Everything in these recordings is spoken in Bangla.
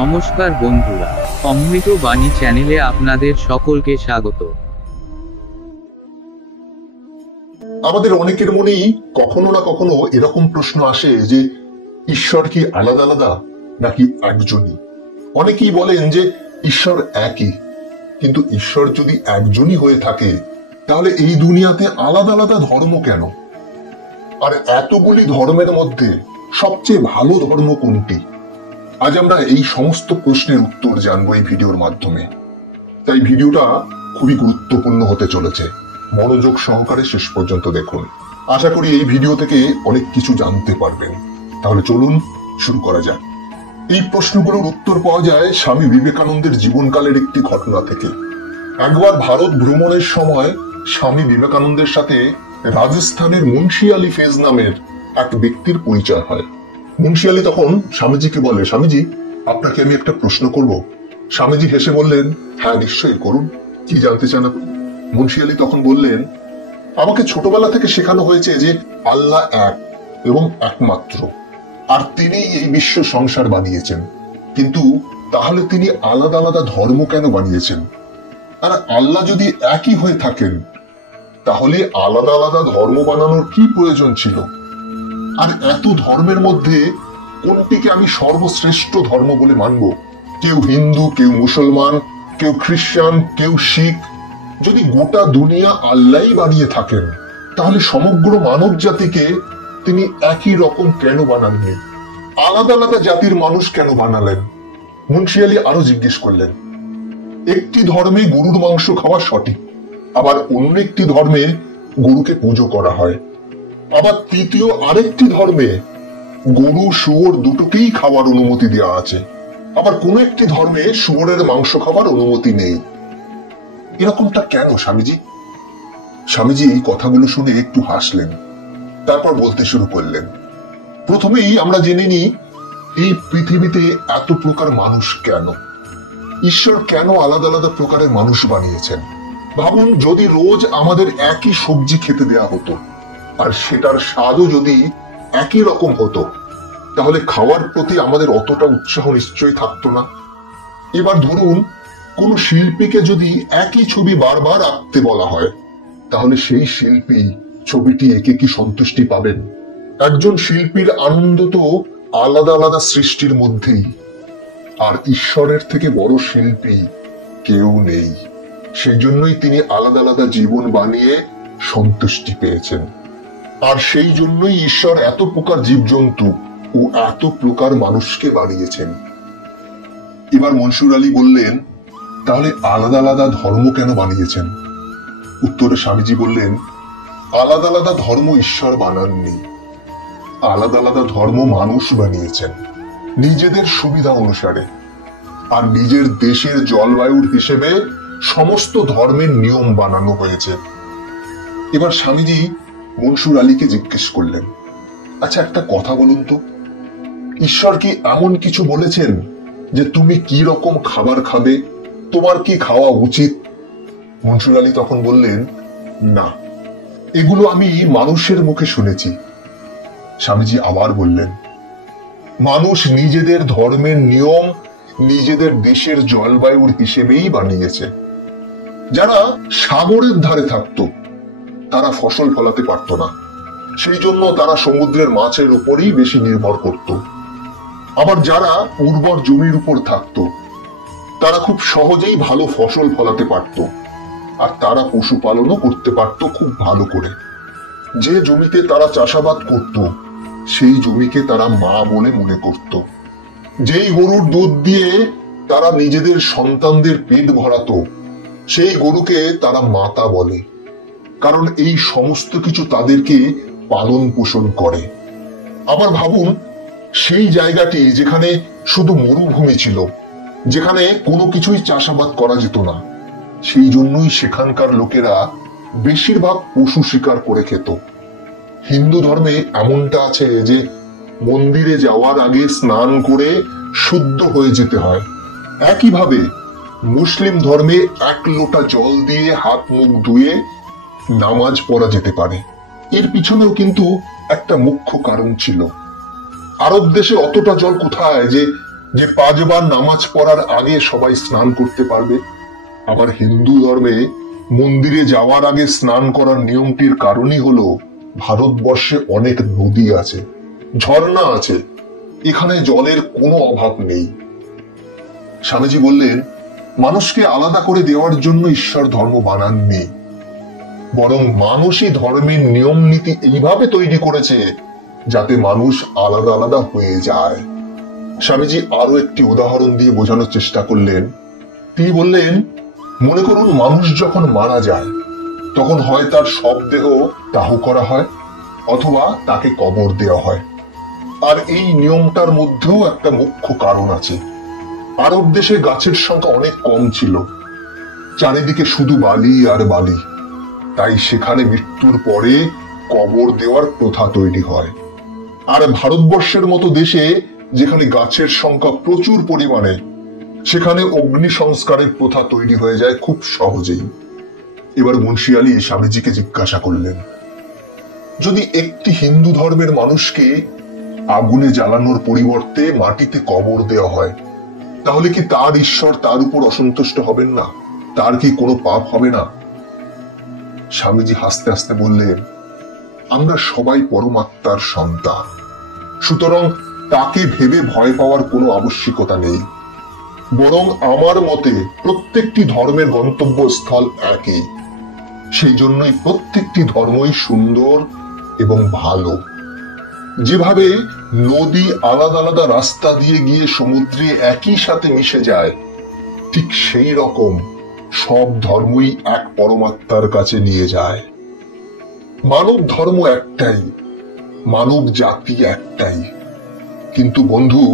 নমস্কার বন্ধুরা, অমৃত বাণী চ্যানেলে আপনাদের সকলকে স্বাগত। আমাদের অনেকের মনেই কখনো না কখনো এরকম প্রশ্ন আসে যে ঈশ্বর কি আলাদা আলাদা নাকি একজনই। অনেকেই বলেন যে ঈশ্বর একই, কিন্তু ঈশ্বর যদি একজনই হয়ে থাকে তাহলে এই দুনিয়াতে আলাদা আলাদা ধর্ম কেন? আর এতগুলি ধর্মের মধ্যে সবচেয়ে ভালো ধর্ম কোনটি? আজ আমরা এই সমস্ত প্রশ্নের উত্তর জানবো এই ভিডিওর মাধ্যমে। তাই ভিডিওটা খুবই গুরুত্বপূর্ণ হতে চলেছে, মনোযোগ সহকারে শেষ পর্যন্ত দেখুন। আশা করি এই ভিডিও থেকে অনেক কিছু জানতে পারবেন। তাহলে চলুন শুরু করা যাক। এই প্রশ্নগুলোর উত্তর পাওয়া যায় স্বামী বিবেকানন্দের জীবনকালের একটি ঘটনা থেকে। একবার ভারত ভ্রমণের সময় স্বামী বিবেকানন্দের সাথে রাজস্থানের মুন্সি আলী ফেজ নামের এক ব্যক্তির পরিচয় হয়। মুন্সি আলী তখন স্বামীজিকে বলে, স্বামীজি, আপনাকে আমি একটা প্রশ্ন করব। স্বামীজি হেসে বললেন, হ্যাঁ নিশ্চয়ই করুন, কি জানতে চান আপনি? মুন্সি আলী তখন বললেন, আমাকে ছোটবেলা থেকে শেখানো হয়েছে যে আল্লাহ এক এবং একমাত্র, আর তিনি এই বিশ্ব সংসার বানিয়েছেন। কিন্তু তাহলে তিনি আলাদা আলাদা ধর্ম কেন বানিয়েছেন? আর আল্লাহ যদি একই হয়ে থাকেন তাহলে আলাদা আলাদা ধর্ম বানানোর কি প্রয়োজন ছিল? আর এত ধর্মের মধ্যে কোনটিকে আমি সর্বশ্রেষ্ঠ ধর্ম বলে মানব? কেউ হিন্দু, কেউ মুসলমান, কেউ খ্রিস্টান, কেউ শিখ। যদি গোটা দুনিয়া আল্লাহই বানিয়ে থাকেন তাহলে সমগ্র মানব জাতিকে তিনি একই রকম কেন বানাননি? আলাদা আলাদা জাতির মানুষ কেন বানালেন? মুন্সি আলী আরো জিজ্ঞেস করলেন, একটি ধর্মে গরুর মাংস খাওয়া সঠিক, আবার অন্য একটি ধর্মে গরুকে পুজো করা হয়। আবার তৃতীয় আরেকটি ধর্মে গরু শুয়োর দুটোকেই খাওয়ার অনুমতি দেওয়া আছে। আবার কোন একটি ধর্মে শুয়োরের মাংস খাওয়ার অনুমতি নেই। এরকমটা কেন স্বামীজি? স্বামীজি এই কথাগুলো শুনে একটু হাসলেন, তারপর বলতে শুরু করলেন, প্রথমেই আমরা জেনে নিই এই পৃথিবীতে এত প্রকার মানুষ কেন? ঈশ্বর কেন আলাদা আলাদা প্রকারের মানুষ বানিয়েছেন? ভাবুন, যদি রোজ আমাদের একই সবজি খেতে দেয়া হতো আর সেটার স্বাদও যদি একই রকম হতো, তাহলে খাওয়ার প্রতি আমাদের অতটা উৎসাহ নিশ্চয়ই থাকতো না। এবার ধরুন, কোন শিল্পীকে যদি একই ছবি বারবার আঁকতে বলা হয়, তাহলে সেই শিল্পী ছবিটি এঁকে কি সন্তুষ্টি পাবেন? একজন শিল্পীর আনন্দ তো আলাদা আলাদা সৃষ্টির মধ্যেই। আর ঈশ্বরের থেকে বড় শিল্পী কেউ নেই। সেই জন্যই তিনি আলাদা আলাদা জীবন বানিয়ে সন্তুষ্টি পেয়েছেন। আর সেই জন্যই ঈশ্বর এত প্রকার জীবজন্তু ও এত প্রকার মানুষকে বানিয়েছেন। এবার মনসুর আলী বললেন, তাহলে আলাদা আলাদা ধর্ম কেন বানিয়েছেন? উত্তরে স্বামীজি বললেন, আলাদা আলাদা ধর্ম ঈশ্বর বানাননি, আলাদা আলাদা ধর্ম মানুষ বানিয়েছেন নিজেদের সুবিধা অনুসারে। আর নিজের দেশের জলবায়ুর হিসেবে সমস্ত ধর্মের নিয়ম বানানো হয়েছে। এবার স্বামীজি মনসুর আলীকে জিজ্ঞেস করলেন, আচ্ছা একটা কথা বলুন তো, ঈশ্বর কি এমন কিছু বলেছেন যে তুমি কি রকম খাবার খাবে, তোমার কি খাওয়া উচিত? মনসুর আলী তখন বললেন, না, এগুলো আমি মানুষের মুখে শুনেছি। স্বামীজি আবার বললেন, মানুষ নিজেদের ধর্মের নিয়ম নিজেদের দেশের জলবায়ুর হিসেবেই বানিয়েছে। যারা সাগরের ধারে থাকতো তারা ফসল ফলাতে পারত না, সেই জন্য তারা সমুদ্রের মাছের উপরই বেশি নির্ভর করত। আবার যারা উর্বর জমির উপর থাকতো তারা খুব সহজেই ভালো ফসল ফলাতে পারত, আর তারা পশুপালনও করতে পারত খুব ভালো করে। যে জমিতে তারা চাষাবাদ করত সেই জমিকে তারা মা বলে মনে করত। যেই গরুর দুধ দিয়ে তারা নিজেদের সন্তানদের পেট ভরাতো সেই গরুকে তারা মাতা বলে, কারণ এই সমস্ত কিছু তাদেরকে পালন পোষণ করে। আবার ভাবুন, সেই জায়গাটি যেখানে শুধু মরুভূমি ছিল, যেখানে কোনো কিছুই চাষাবাদ করা যেত না, সেই জন্যই সেখানকার লোকেরা বেশিরভাগ পশু শিকার করে খেত। হিন্দু ধর্মে এমনটা আছে যে মন্দিরে যাওয়ার আগে স্নান করে শুদ্ধ হয়ে যেতে হয়। একইভাবে মুসলিম ধর্মে এক লোটা জল দিয়ে হাত মুখ ধুয়ে নামাজ পড়া যেতে পারে। এর পিছনেও কিন্তু একটা মুখ্য কারণ ছিল। আরব দেশে অতটা জল কোথায় যে যে 5 বার নামাজ পড়ার আগে সবাই স্নান করতে পারবে। আবার হিন্দু ধর্মে মন্দিরে যাওয়ার আগে স্নান করার নিয়মটির কারণই হলো ভারতবর্ষে অনেক নদী আছে, ঝর্ণা আছে, এখানে জলের কোনো অভাব নেই। স্বামীজি বললেন, মানুষকে আলাদা করে দেওয়ার জন্য ঈশ্বর ধর্ম বানাননি, বরং মানুষই ধর্মের নিয়ম নীতি এইভাবে তৈরি করেছে যাতে মানুষ আলাদা আলাদা হয়ে যায়। স্বামীজি আরো একটি উদাহরণ দিয়ে বোঝানোর চেষ্টা করলেন। তিনি বললেন, মনে করুন মানুষ যখন মারা যায় তখন হয় তার সব দেহ দাহ করা হয় অথবা তাকে কবর দেওয়া হয়। আর এই নিয়মটার মধ্যেও একটা মুখ্য কারণ আছে। আরব দেশে গাছের সংখ্যা অনেক কম ছিল, চারিদিকে শুধু বালি আর বালি, তাই সেখানে মৃত্যুর পরে কবর দেওয়ার প্রথা তৈরি হয়। আর ভারতবর্ষের মতো দেশে যেখানে গাছের সংখ্যা প্রচুর পরিমাণে, সেখানে অগ্নি সংস্কারের প্রথা তৈরি হয়ে যায় খুব সহজেই। এবার মুন্সি আলী স্বামীজিকে জিজ্ঞাসা করলেন, যদি একটি হিন্দু ধর্মের মানুষকে আগুনে জ্বালানোর পরিবর্তে মাটিতে কবর দেওয়া হয়, তাহলে কি তার ঈশ্বর তার উপর অসন্তুষ্ট হবেন না? তার কি কোনো পাপ হবে না? স্বামীজি হাসতে হাসতে বললেন, আমরা সবাই পরমাত্মার সন্তান, সুতরাং তাকে ভেবে ভয় পাওয়ার কোনো আবশ্যিকতা নেই। বরং আমার মতে প্রত্যেকটি ধর্মের গন্তব্যস্থল একই, সেই জন্যই প্রত্যেকটি ধর্মই সুন্দর এবং ভালো। যেভাবে নদী আলাদা আলাদা রাস্তা দিয়ে গিয়ে সমুদ্রে একই সাথে মিশে যায়, ঠিক সেই রকম সব ধর্মই এক পরমাত্মার কাছে নিয়ে যায়। মানব ধর্ম একটাই, মানব জাতি একটাই, কিন্তু বন্ধু,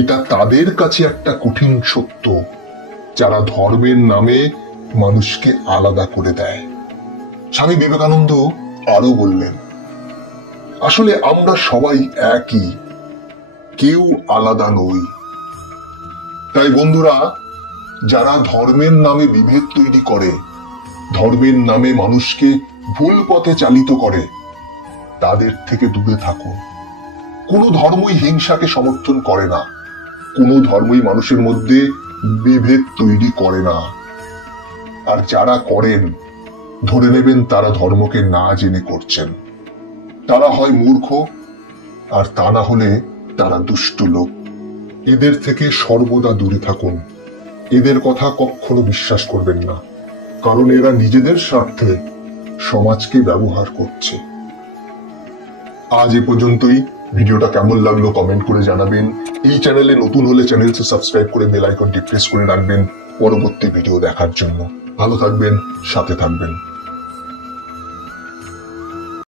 এটা তাদের কাছে একটা কঠিন সত্য যারা ধর্মের নামে মানুষকে আলাদা করে দেয়। স্বামী বিবেকানন্দ আরো বললেন, আসলে আমরা সবাই একই, কেউ আলাদা নই। তাই বন্ধুরা, যারা ধর্মের নামে বিভেদ তৈরি করে, ধর্মের নামে মানুষকে ভুল পথে চালিত করে, তাদের থেকে দূরে থাকুন। কোনো ধর্মই হিংসাকে সমর্থন করে না, কোনো ধর্মই মানুষের মধ্যে বিভেদ তৈরি করে না। আর যারা করেন, ধরে নেবেন তারা ধর্মকে না জেনে করছেন। তারা হয় মূর্খ, আর তা না হলে তারা দুষ্ট লোক। এদের থেকে সর্বদা দূরে থাকুন। এদের কথা কখনো বিশ্বাস করবেন না, কারণ এরা নিজেদের স্বার্থে সমাজকে ব্যবহার করছে। আজ এ পর্যন্তই। ভিডিওটা কেমন লাগলো কমেন্ট করে জানাবেন। এই চ্যানেলে নতুন হলে চ্যানেলটি সাবস্ক্রাইব করে বেল আইকনটি প্রেস করে রাখবেন পরবর্তী ভিডিও দেখার জন্য। ভালো থাকবেন, সাথে থাকবেন।